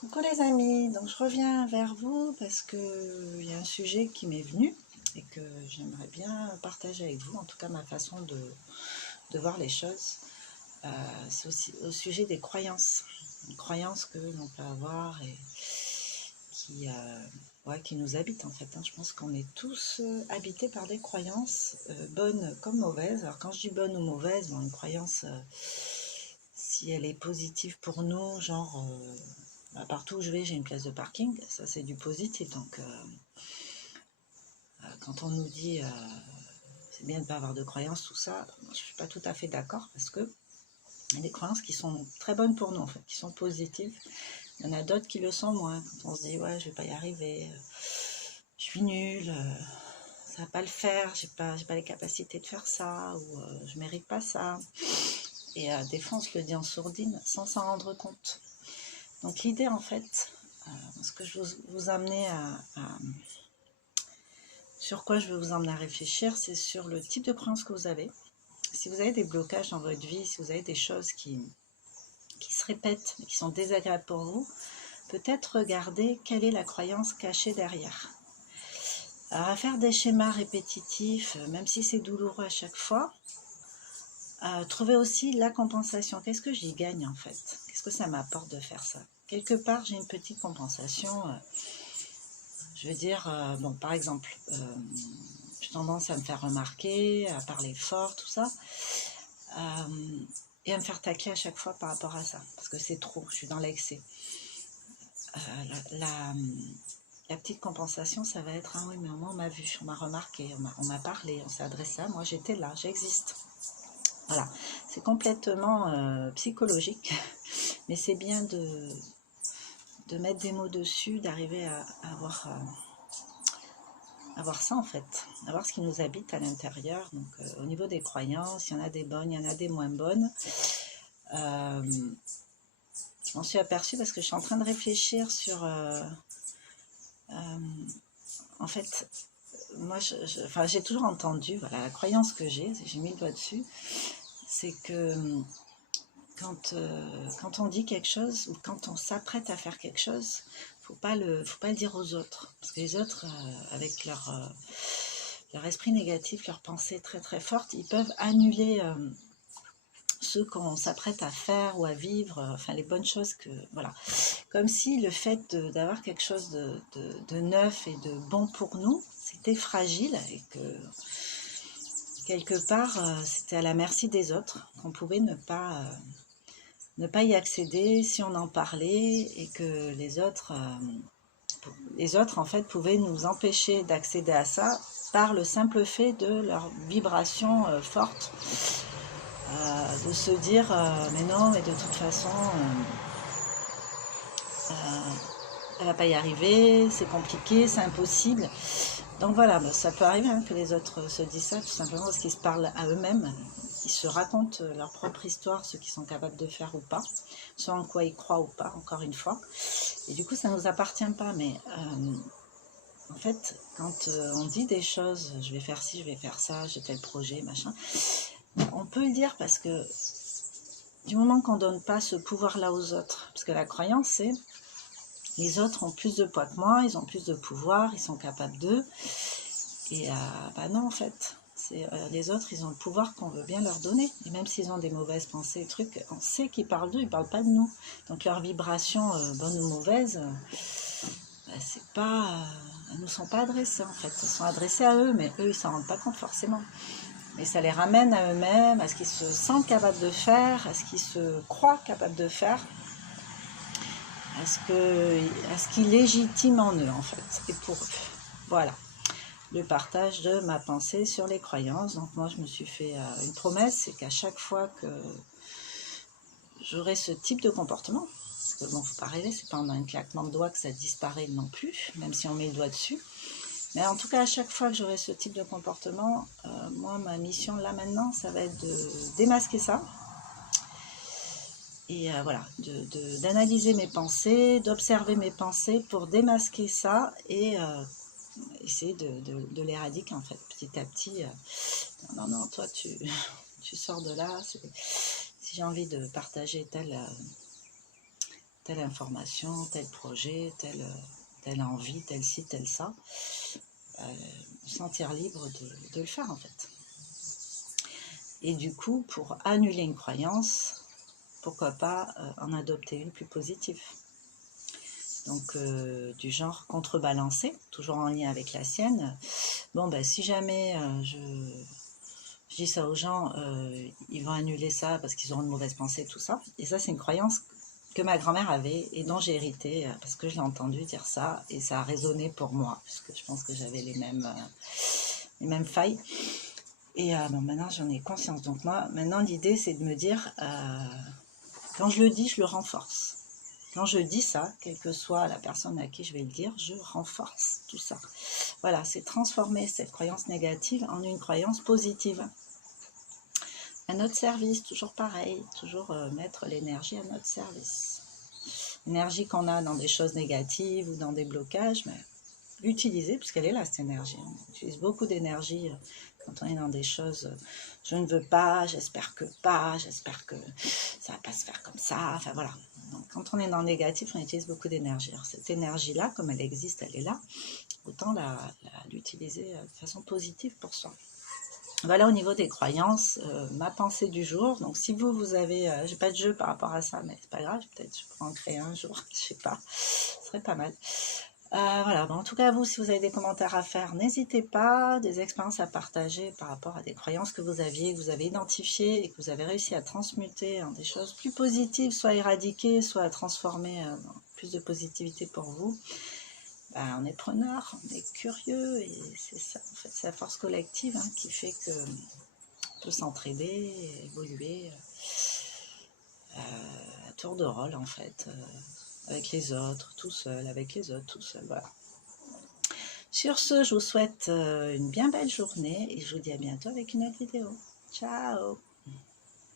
Coucou les amis, donc je reviens vers vous parce que il y a un sujet qui m'est venu et que j'aimerais bien partager avec vous, en tout cas ma façon de voir les choses. C'est aussi au sujet des croyances, les croyances que l'on peut avoir et qui, qui nous habitent en fait. Je pense qu'on est tous habités par des croyances, bonnes comme mauvaises. Alors quand je dis bonne ou mauvaise, bon, une croyance, si elle est positive pour nous, genre partout où je vais, j'ai une place de parking, ça c'est du positif. Donc quand on nous dit c'est bien de ne pas avoir de croyances, tout ça, je ne suis pas tout à fait d'accord parce que il y a des croyances qui sont très bonnes pour nous en fait, qui sont positives. Il y en a d'autres qui le sont moins. Quand on se dit ouais, je vais pas y arriver, je suis nulle, ça va pas le faire, j'ai pas les capacités de faire ça, ou je mérite pas ça. Et des fois on se le dit en sourdine sans s'en rendre compte. Donc l'idée en fait, ce que je vous amener sur quoi je veux vous emmener à réfléchir, c'est sur le type de croyance que vous avez. Si vous avez des blocages dans votre vie, si vous avez des choses qui se répètent, mais qui sont désagréables pour vous, peut-être regarder quelle est la croyance cachée derrière. Alors à faire des schémas répétitifs, même si c'est douloureux à chaque fois, trouver aussi la compensation. Qu'est-ce que j'y gagne en fait? Qu'est-ce que ça m'apporte de faire ça? Quelque part, j'ai une petite compensation. Je veux dire, bon, par exemple, j'ai tendance à me faire remarquer, à parler fort, tout ça, et à me faire tacler à chaque fois par rapport à ça, parce que c'est trop, je suis dans l'excès. La petite compensation, ça va être, ah oui, mais moi on m'a vu, on m'a remarqué, on m'a parlé, on s'est adressé à moi, j'étais là, j'existe. Voilà, c'est complètement psychologique, mais c'est bien de mettre des mots dessus, d'arriver à avoir ça en fait, avoir ce qui nous habite à l'intérieur. Donc au niveau des croyances, il y en a des bonnes, il y en a des moins bonnes. Je m'en suis aperçue parce que je suis en train de réfléchir sur en fait, moi j'ai toujours entendu, voilà, la croyance que j'ai mis le doigt dessus, c'est que quand on dit quelque chose ou quand on s'apprête à faire quelque chose, faut pas le dire aux autres, parce que les autres avec leur esprit négatif, leurs pensées très très fortes, ils peuvent annuler ce qu'on s'apprête à faire ou à vivre, enfin les bonnes choses que voilà, comme si le fait d'avoir quelque chose de neuf et de bon pour nous, c'était fragile et que quelque part c'était à la merci des autres, qu'on pouvait ne pas y accéder si on en parlait, et que les autres en fait pouvaient nous empêcher d'accéder à ça par le simple fait de leur vibration forte, de se dire mais non, mais de toute façon elle va pas y arriver, c'est compliqué, c'est impossible. Donc voilà, ça peut arriver que les autres se disent ça tout simplement parce qu'ils se parlent à eux-mêmes, ils se racontent leur propre histoire, ce qu'ils sont capables de faire ou pas, soit en quoi ils croient ou pas, encore une fois. Et du coup, ça ne nous appartient pas, mais en fait, quand on dit des choses, je vais faire ci, je vais faire ça, j'ai tel projet, machin, on peut le dire parce que du moment qu'on ne donne pas ce pouvoir-là aux autres, parce que la croyance, c'est les autres ont plus de poids que moi, ils ont plus de pouvoir, ils sont capables d'eux. Et non, en fait, les autres, ils ont le pouvoir qu'on veut bien leur donner. Et même s'ils ont des mauvaises pensées, trucs, on sait qu'ils parlent d'eux, ils ne parlent pas de nous. Donc leurs vibrations, bonnes ou mauvaises, c'est pas, elles ne nous sont pas adressées en fait. Elles sont adressées à eux, mais eux, ils ne s'en rendent pas compte forcément. Et ça les ramène à eux-mêmes, à ce qu'ils se sentent capables de faire, à ce qu'ils se croient capables de faire, à ce qu'ils légitiment en eux en fait, et pour eux. Voilà, le partage de ma pensée sur les croyances. Donc moi je me suis fait une promesse, c'est qu'à chaque fois que j'aurai ce type de comportement, parce que bon, faut pas rêver, c'est pas en un claquement de doigts que ça disparaît non plus, même si on met le doigt dessus. Mais en tout cas, à chaque fois que j'aurai ce type de comportement, moi, ma mission là maintenant, ça va être de démasquer ça. Et voilà, d'analyser mes pensées, d'observer mes pensées pour démasquer ça et essayer de l'éradiquer en fait, petit à petit. Non, toi, tu sors de là. Si j'ai envie de partager telle information, tel projet, telle envie, tel ci, tel ça. Vous sentir libre de le faire en fait. Et du coup, pour annuler une croyance, pourquoi pas en adopter une plus positive. Donc du genre contrebalancer, toujours en lien avec la sienne. Bon, ben, si jamais je dis ça aux gens, ils vont annuler ça parce qu'ils auront de mauvaises pensées, tout ça. Et ça, c'est une croyance que ma grand-mère avait et dont j'ai hérité parce que je l'ai entendu dire ça et ça a résonné pour moi, puisque je pense que j'avais les mêmes failles. Et bon, maintenant, j'en ai conscience. Donc moi, maintenant, l'idée, c'est de me dire, quand je le dis, je le renforce. Quand je dis ça, quelle que soit la personne à qui je vais le dire, je renforce tout ça. Voilà, c'est transformer cette croyance négative en une croyance positive. À notre service, toujours pareil, toujours mettre l'énergie à notre service. L'énergie qu'on a dans des choses négatives ou dans des blocages, mais l'utiliser, puisqu'elle est là, cette énergie. On utilise beaucoup d'énergie quand on est dans des choses, je ne veux pas, j'espère que ça va pas se faire comme ça, enfin voilà. Donc quand on est dans le négatif, on utilise beaucoup d'énergie. Alors cette énergie-là, comme elle existe, elle est là, autant l'utiliser de façon positive pour soi. Voilà au niveau des croyances, ma pensée du jour. Donc si vous avez, j'ai pas de jeu par rapport à ça, mais c'est pas grave, peut-être je pourrais en créer un jour, je sais pas, ce serait pas mal. Voilà, bon, en tout cas, vous, si vous avez des commentaires à faire, n'hésitez pas, des expériences à partager par rapport à des croyances que vous aviez identifiées et que vous avez réussi à transmuter en des choses plus positives, soit éradiquer, soit à transformer en plus de positivité pour vous. Ben, on est preneur, on est curieux et c'est ça, en fait, c'est la force collective qui fait qu'on peut s'entraider, évoluer à tour de rôle, en fait. Avec les autres, tout seul, avec les autres, tout seul, voilà. Sur ce, je vous souhaite une bien belle journée et je vous dis à bientôt avec une autre vidéo. Ciao!